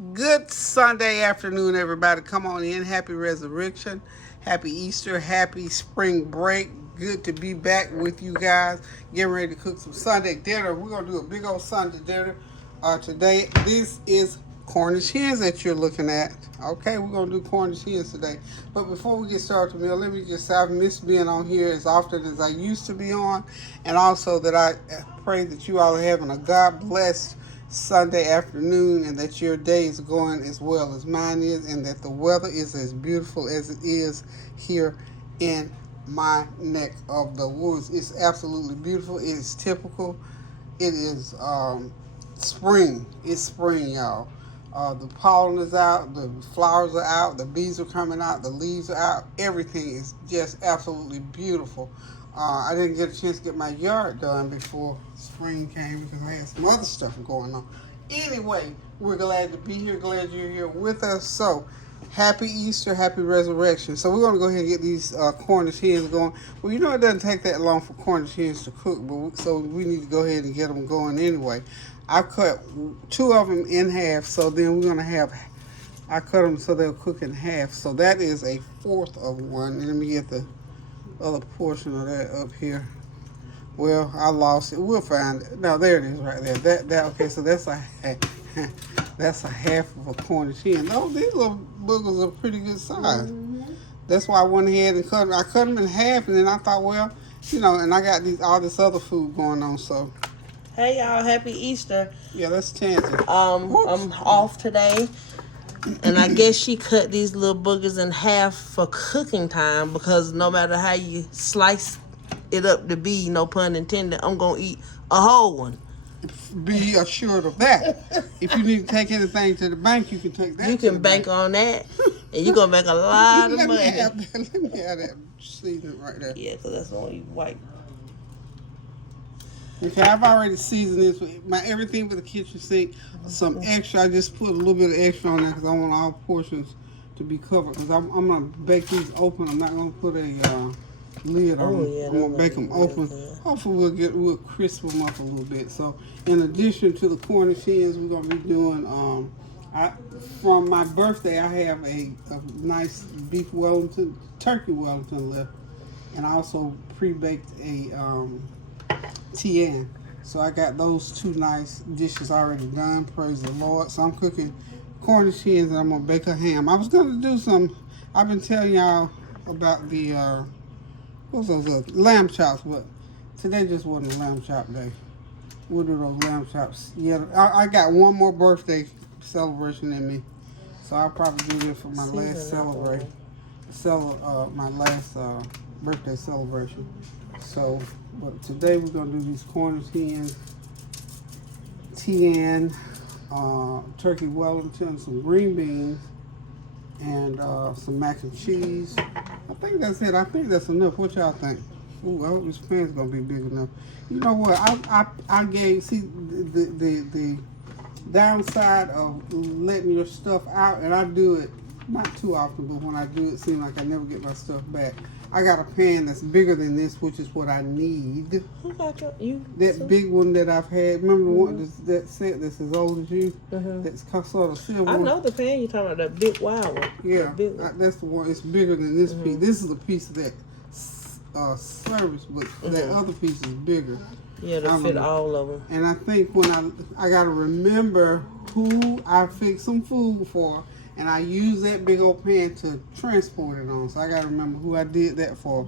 Good Sunday afternoon, everybody. Come on in. Happy Resurrection. Happy Easter. Happy spring break. Good to be back with you guys. Getting ready to cook some Sunday dinner. We're going to do a big old Sunday dinner today. This is Cornish hens that you're looking at. Okay, we're going to do Cornish hens today. But before we get started, Camille, let me just say I've missed being on here as often as I used to be on. And also that I pray that you all are having a God-blessed Sunday afternoon and that your day is going as well as mine is and that the weather is as beautiful as it is here in my neck of the woods. It's absolutely beautiful. It is typical. It is spring. It's spring, y'all. The pollen is out, the flowers are out, the bees are coming out, the leaves are out. Everything is just absolutely beautiful. I didn't get a chance to get my yard done before spring came because I had some other stuff going on. Anyway, we're glad to be here. Glad you're here with us. So, happy Easter, happy Resurrection. So we're going to go ahead and get these Cornish hens going. Well, you know it doesn't take that long for Cornish hens to cook, so we need to go ahead and get them going anyway. I cut two of them in half, so then we're going to have, I cut them so they'll cook in half. So that is a fourth of one. Let me get the other portion of that up here. Well, I lost it. We'll find it. No, there it is right there. That okay, so that's a that's a half of a Cornish hen. Oh, these little boogers are pretty good size. Mm-hmm. That's why I went ahead and cut them. I cut them in half, and then I thought, well, you know, and I got all this other food going on, so. Hey y'all, happy Easter. Yeah, that's Tansy. I'm off today. And I guess she cut these little boogers in half for cooking time because no matter how you slice it up to be, no pun intended, I'm going to eat a whole one. Be assured of that. If you need to take anything to the bank, you can take that. You can bank on that, and you're going to make a lot of money. Let me have that seasoning right there. Yeah, because that's the one you wipe. Okay, I've already seasoned this with everything but the kitchen sink. Some extra, I just put a little bit of extra on there because I want all portions to be covered. Because I'm going to bake these open. I'm not going to put a lid on them. I'm going to bake them open. Hopefully we'll crisp them up a little bit. So in addition to the Cornish hens, we're going to be doing, from my birthday, I have a nice beef Wellington, turkey Wellington left. And I also pre-baked a Tein. So I got those two nice dishes already done. Praise the Lord. So I'm cooking Cornish hens and I'm gonna bake a ham. I was gonna do some. I've been telling y'all about the what's those lamb chops, but today just wasn't a lamb chop day. We'll do those lamb chops. Yeah, I got one more birthday celebration in me, so I'll probably do this for my last my last birthday celebration. So. But today we're going to do these Cornish hens, Tein, turkey Wellington, some green beans, and some mac and cheese. I think that's it. I think that's enough. What y'all think? Ooh, I hope this pan's going to be big enough. You know what? I gave, see, the downside of letting your stuff out, and I do it not too often, but when I do it, it seems like I never get my stuff back. I got a pan that's bigger than this, which is what I need. Who got you? That big one that I've had. Remember the one that set that's as old as you? That's sort of silver. I know the pan you're talking about, that big wild one. Yeah, that's the one. It's bigger than this piece. This is a piece of that service, but that other piece is bigger. Yeah, to fit all of them. And I think when I got to remember who I fixed some food for. And I use that big old pan to transport it on. So I got to remember who I did that for.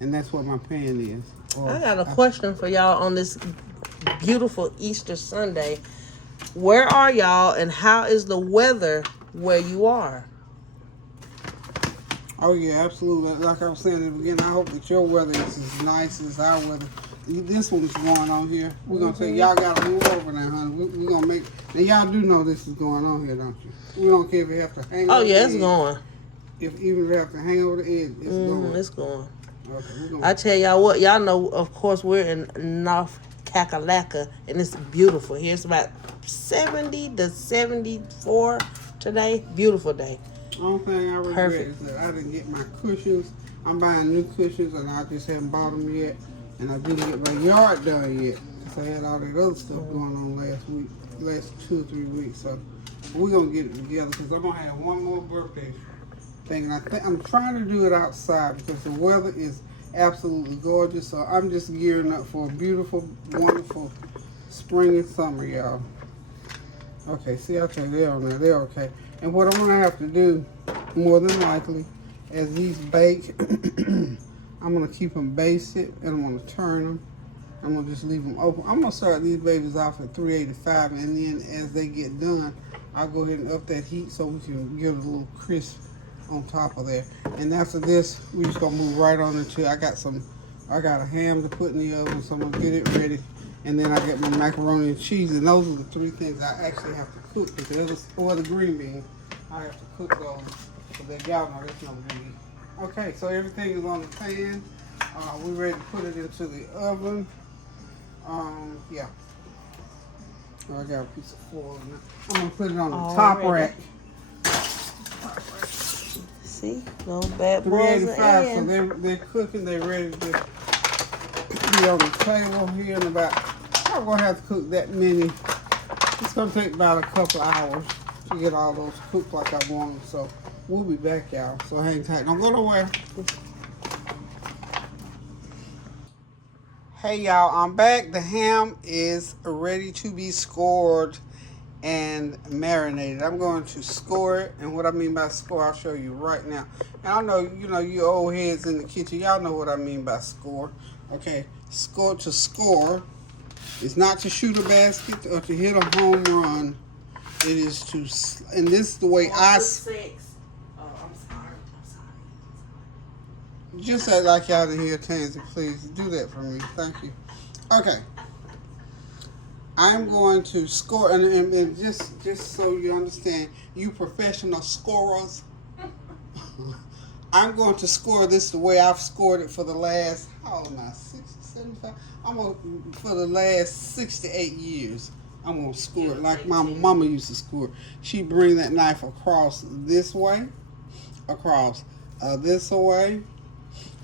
And that's what my pan is. I got a question for y'all on this beautiful Easter Sunday. Where are y'all and how is the weather where you are? Oh, yeah, absolutely. Like I was saying at the beginning, I hope that your weather is as nice as our weather. This one's going on here. We're going to say, y'all got to move over now, honey. We're going to make... And y'all do know this is going on here, don't you? We don't care if we have to hang over the edge. Oh, yeah, it's going. Even if we have to hang over the edge, it's going. It's going. Okay, I tell y'all what, y'all know, of course, we're in North Kakalaka, and it's beautiful. Here it's about 70 to 74 today. Beautiful day. The only thing I regret is that I didn't get my cushions. I'm buying new cushions, and I just haven't bought them yet. And I didn't get my yard done yet. Because I had all that other stuff going on last 2 or 3 weeks. So We're gonna get it together because I'm gonna have one more birthday thing. And I'm trying to do it outside because the weather is absolutely gorgeous. So I'm just gearing up for a beautiful, wonderful spring and summer, y'all. Okay, see, okay, they're on there. They're okay. And what I'm gonna have to do, more than likely, as these bake, I'm gonna keep them basted and I'm gonna turn them. I'm gonna just leave them open. I'm gonna start these babies off at 385, and then as they get done, I'll go ahead and up that heat so we can get a little crisp on top of there. And after this, we just gonna move right on into. I got a ham to put in the oven, so I'm gonna get it ready. And then I get my macaroni and cheese, and those are the three things I actually have to cook because the green beans, I have to cook those so that y'all know there's no green. Okay, so everything is on the pan. We're ready to put it into the oven. Yeah. Oh, I got a piece of foil in there. I'm gonna put it on the top rack. See, no bad boys. 385. So they're cooking. They're ready to be on the table here in about. I'm gonna have to cook that many. It's gonna take about a couple hours to get all those cooked like I want them. So we'll be back, y'all. So hang tight. Don't go nowhere. Hey y'all, I'm back. The ham is ready to be scored and marinated. I'm going to score it, and what I mean by score, I'll show you right now. And I know, you old heads in the kitchen, y'all know what I mean by score. Okay, score to score is not to shoot a basket or to hit a home run. It is to, and this is the way I. Just act like y'all didn't hear Tansy, please. Do that for me. Thank you. Okay. I'm going to score, and just so you understand, you professional scorers, I'm going to score this the way I've scored it for the last, how old am I, 60, 75? For the last 6 to 8 years. I'm going to score it like my mama used to score. She'd bring that knife across this way, across this way,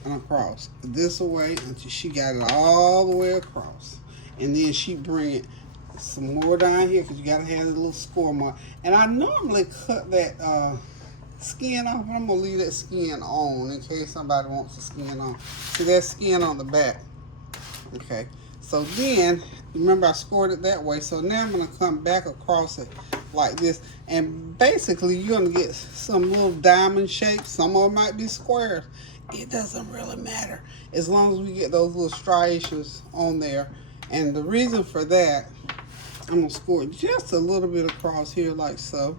and across this way until she got it all the way across. And then she bring it some more down here because you got to have a little score mark. And I normally cut that skin off, but I'm going to leave that skin on in case somebody wants the skin on. See that skin on the back. Okay. So then, remember I scored it that way. So now I'm going to come back across it like this. And basically you're going to get some little diamond shapes. Some of them might be squares. It doesn't really matter as long as we get those little striations on there. And the reason for that, I'm going to score it just a little bit across here like so.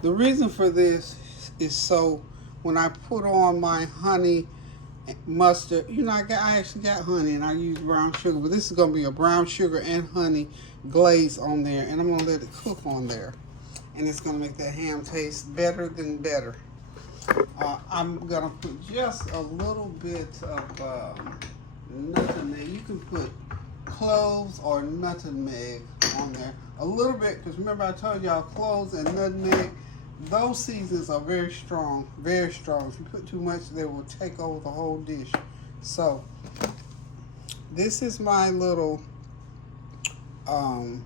The reason for this is so when I put on my honey mustard, I actually got honey and I use brown sugar, but this is going to be a brown sugar and honey glaze on there, and I'm going to let it cook on there. And it's going to make that ham taste better than better. I'm going to put just a little bit of nutmeg. You can put cloves or nutmeg on there. A little bit, because remember I told y'all cloves and nutmeg, those seasons are very strong, very strong. If you put too much, they will take over the whole dish. So, this is my little 1/4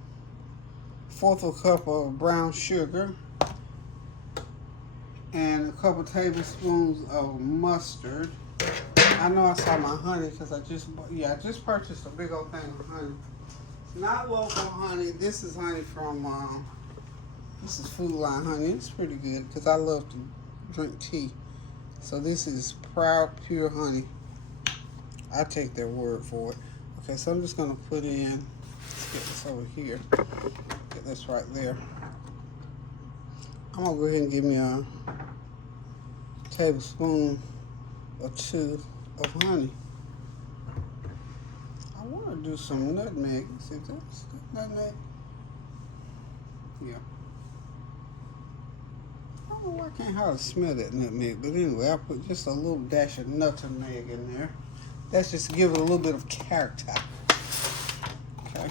of a cup of brown sugar and a couple tablespoons of mustard. I know I saw my honey because I just purchased a big old thing of honey. It's not local honey. This is honey from, this is Food Line honey. It's pretty good because I love to drink tea. So this is Proud Pure Honey. I take their word for it. Okay, so I'm just going to put in, let's get this over here. Get this right there. I'm going to go ahead and give me a tablespoon or 2 of honey. I want to do some nutmeg. See this? Nutmeg? Yeah. I don't know why I can't hardly smell that nutmeg, but anyway, I put just a little dash of nutmeg in there. That's just to give it a little bit of character. Okay.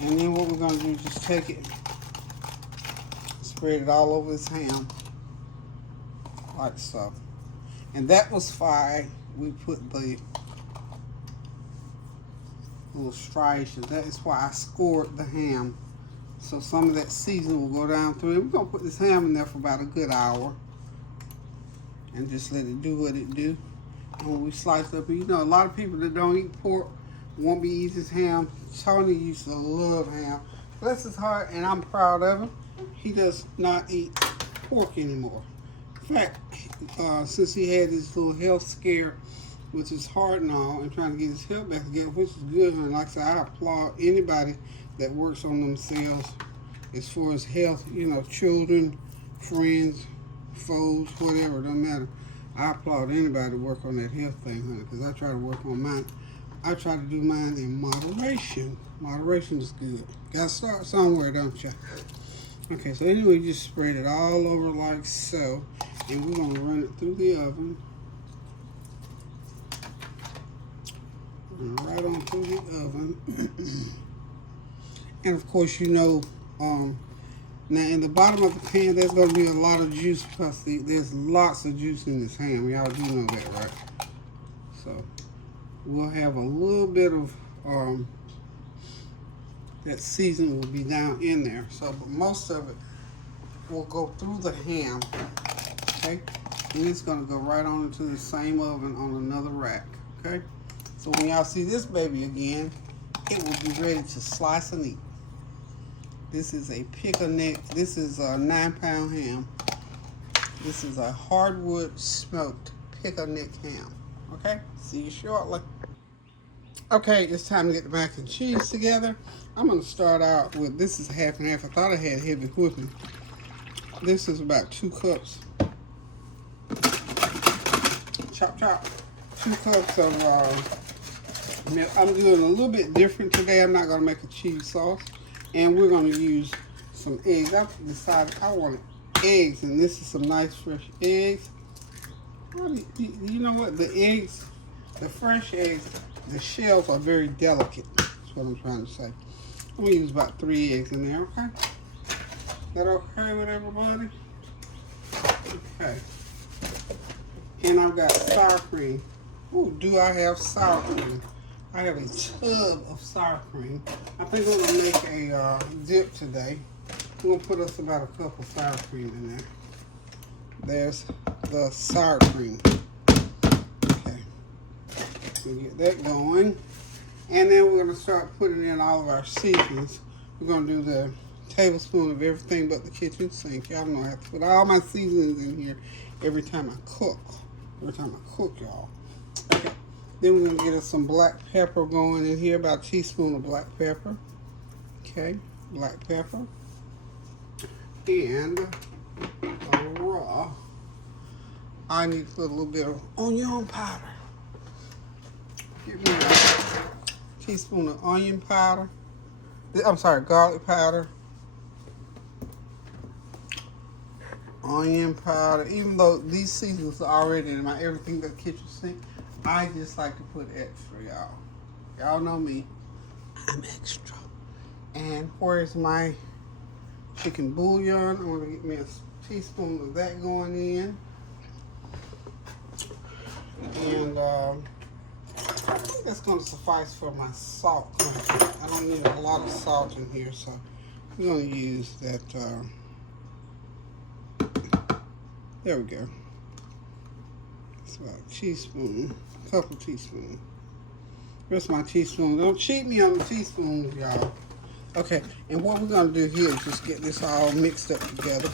And then what we're going to do is just take it, spread it all over this ham, like so. And that was why we put the little striations. That is why I scored the ham So some of that seasoning will go down through it. We're going to put this ham in there for about a good hour. And just let it do what it do. And when we slice up, you know, a lot of people that don't eat pork won't be eating this ham. Tony used to love ham. Bless his heart, and I'm proud of him. He does not eat pork anymore. In fact, since he had this little health scare with his heart and all, and trying to get his health back together, which is good. And like I said, I applaud anybody that works on themselves as far as health, you know, children, friends, foes, whatever, it don't matter. I applaud anybody to work on that health thing, honey, because I try to work on mine. I try to do mine in moderation. Moderation is good. Gotta start somewhere, don't you? Okay, so anyway, just spread it all over like so, and we're gonna run it through the oven. Right on through the oven. And of course, you know, now in the bottom of the pan, there's going to be a lot of juice because there's lots of juice in this ham. Y'all do know that, right? So we'll have a little bit of that seasoning will be down in there. So, but most of it will go through the ham, okay? And it's going to go right on into the same oven on another rack, okay? So when y'all see this baby again, it will be ready to slice and eat. This is a pick a neck. This is a 9-pound ham. This is a hardwood smoked pick a neck ham. Okay, see you shortly. Okay, it's time to get the mac and cheese together. I'm gonna start out with, this is half and half. I thought I had heavy whipping. This is about 2 cups. Chop, chop. 2 cups of milk. I'm doing a little bit different today. I'm not gonna make a cheese sauce. And we're going to use some eggs. I've decided I wanted eggs, and this is some nice fresh eggs. You know what? The eggs, the fresh eggs, the shells are very delicate. That's what I'm trying to say. I'm going to use about 3 eggs in there, okay? Is that okay with everybody? Okay. And I've got sour cream. Ooh, do I have sour cream? I have a tub of sour cream. I think I'm gonna make a dip today. We're gonna put us about a cup of sour cream in there. There's the sour cream. Okay, we'll get that going. And then we're gonna start putting in all of our seasonings. We're gonna do the tablespoon of everything but the kitchen sink. Y'all know I have to put all my seasonings in here every time I cook. Y'all. Okay. Then we're going to get us some black pepper going in here, about a teaspoon of black pepper. Okay, black pepper. And raw. I need to put a little bit of onion powder. Get me a teaspoon of onion powder. I'm sorry, garlic powder. Onion powder. Even though these seasonings are already in my everything but kitchen sink, I just like to put extra, y'all. Y'all know me. I'm extra. And where's my chicken bouillon? I'm gonna get me a teaspoon of that going in. And I think that's gonna suffice for my salt. I don't need a lot of salt in here, so we're gonna use that. There we go. It's about a teaspoon, a couple teaspoons. Where's my teaspoon? Don't cheat me on the teaspoons, y'all. Okay, and what we're gonna do here is just get this all mixed up together.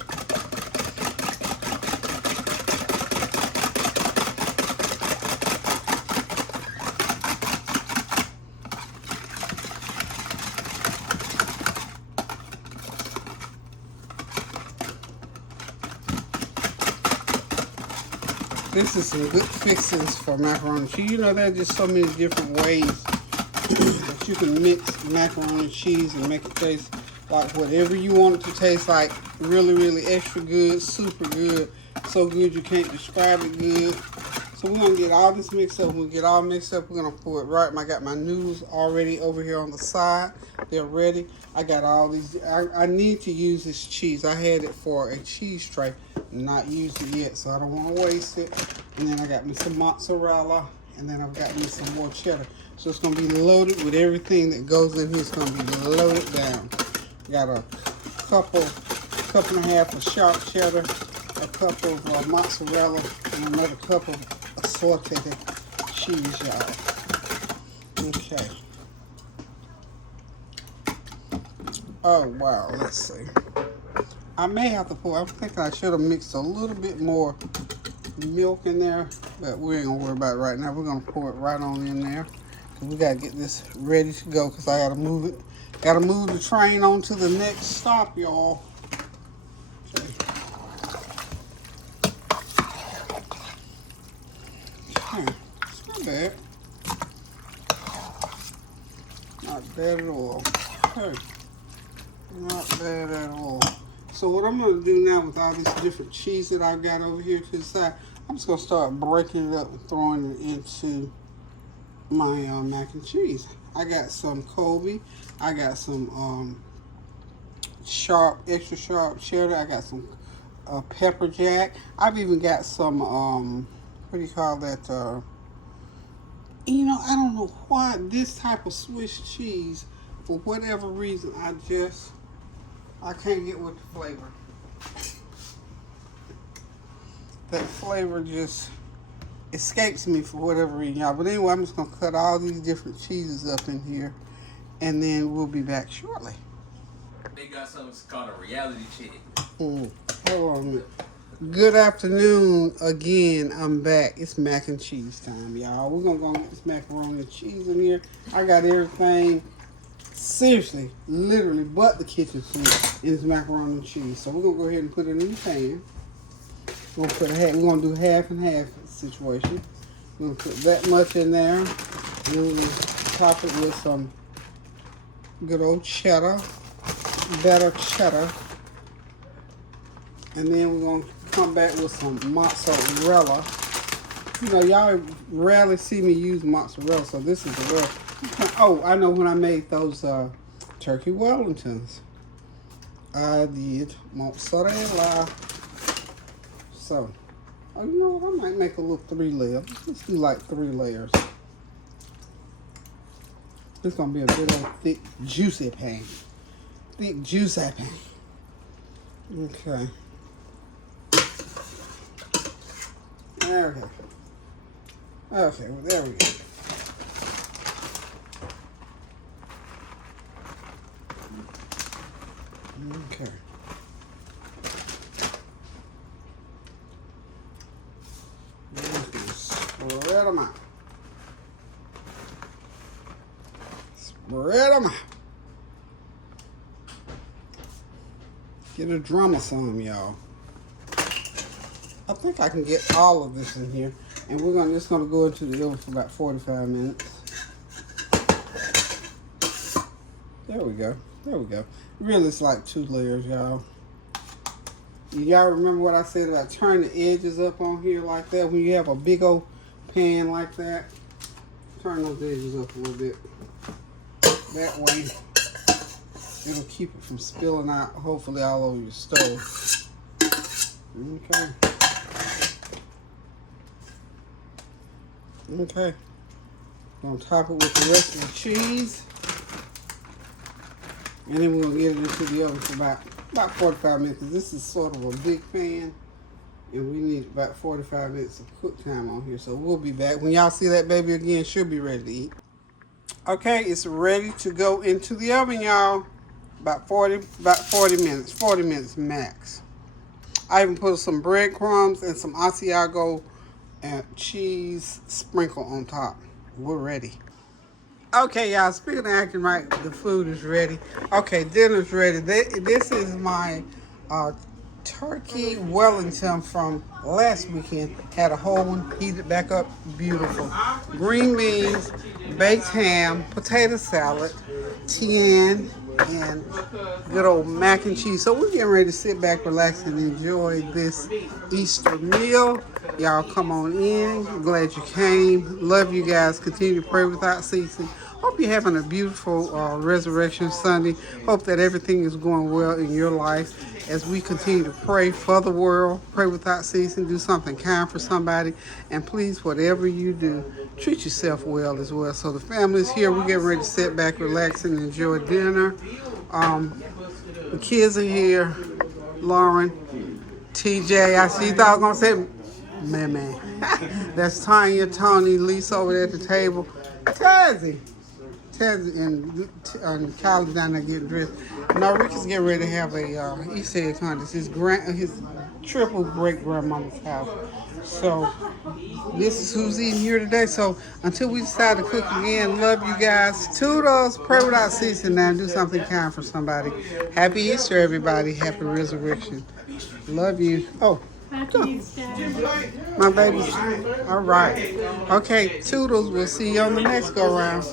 This is some good fixings for macaroni and cheese. You know, there's just so many different ways that you can mix macaroni and cheese and make it taste like whatever you want it to taste like. Really, really extra good, super good. So good you can't describe it good. So we're going to get all this mixed up. When we get all mixed up, we're going to pour it right. I got my noodles already over here on the side. They're ready. I got all these. I need to use this cheese. I had it for a cheese tray. Not used it yet, so I don't want to waste it. And then I got me some mozzarella, and then I've got me some more cheddar. So it's going to be loaded with everything that goes in here. It's going to be loaded down. Got a cup and a half of sharp cheddar, a cup of mozzarella, and another cup of assorted cheese, y'all. Okay. Oh, wow. Let's see. I may have to pour. I think I should have mixed a little bit more milk in there, but we ain't gonna worry about it right now. We're gonna pour it right on in there. We gotta get this ready to go because I gotta move it. Gotta move the train on to the next stop, y'all. Okay. It's not bad. Not bad at all. Okay. Not bad at all. So what I'm going to do now with all this different cheese that I've got over here to the side, I'm just going to start breaking it up and throwing it into my mac and cheese. I got some Colby. I got some extra sharp cheddar. I got some pepper jack. I've even got some, what do you call that? You know, I don't know why this type of Swiss cheese, for whatever reason, I can't get with the flavor. That flavor just escapes me for whatever reason, y'all. But anyway, I'm just going to cut all these different cheeses up in here, and then we'll be back shortly. They got something called a reality check. Hold on a minute. Good afternoon again. I'm back. It's mac and cheese time, y'all. We're going to go and get this macaroni and cheese in here. I got everything. Seriously, literally, but the kitchen sink is macaroni and cheese. So we're gonna go ahead and put it in the pan. We're gonna do half and half situation. We're gonna put that much in there, and then we're gonna top it with some good old cheddar, better cheddar, and then we're gonna come back with some mozzarella. You know, y'all rarely see me use mozzarella, so this is the rare. Oh, I know when I made those turkey Wellingtons, I did mozzarella. So, oh, you know what? I might make a little 3 layers. Let's do like 3 layers. It's gonna be a bit of thick, juicy pan. Thick, juicy pan. Okay. There we go. Okay, well, there we go. Okay. Spread them out. Spread them out. Get a drum or some, y'all. I think I can get all of this in here, and we're just gonna go into the oven for about 45 minutes. There we go. There we go. Really, it's like 2 layers, y'all. Y'all remember what I said about turning the edges up on here like that? When you have a big old pan like that, turn those edges up a little bit. That way, it'll keep it from spilling out, hopefully, all over your stove. Okay. Okay. Gonna top it with the rest of the cheese. And then we're going to get it into the oven for about 45 minutes. This is sort of a big pan. And we need about 45 minutes of cook time on here. So we'll be back. When y'all see that baby again, she'll be ready to eat. Okay, it's ready to go into the oven, y'all. About 40 minutes. 40 minutes max. I even put some breadcrumbs and some Asiago and cheese sprinkle on top. We're ready. Okay, y'all, speaking of acting right, the food is ready. Okay, dinner's ready. This is my turkey Wellington from last weekend. Had a whole one, heated back up, beautiful. Green beans, baked ham, potato salad, Tein, and good old mac and cheese. So we're getting ready to sit back, relax, and enjoy this Easter meal. Y'all come on in. Glad you came. Love you guys. Continue to pray without ceasing. Hope you're having a beautiful Resurrection Sunday. Hope that everything is going well in your life as we continue to pray for the world, pray without ceasing, do something kind for somebody, and please, whatever you do, treat yourself well as well. So the family's here. We're getting ready to sit back, relax, and enjoy dinner. The kids are here. Lauren, TJ. I see you thought I was going to say, man. That's Tonya, Tony, Lisa over there at the table. Tazzy and Kylie down there getting dressed. Now Rick is getting ready to have a Easter egg hunt. It's his triple great grandmama's house. So this is who's eating here today. So until we decide to cook again, love you guys. Toodles, pray without ceasing now and do something kind for somebody. Happy Easter, everybody. Happy resurrection. Love you. Oh. My babies. All right. Okay, Toodles. We'll see you on the next go round.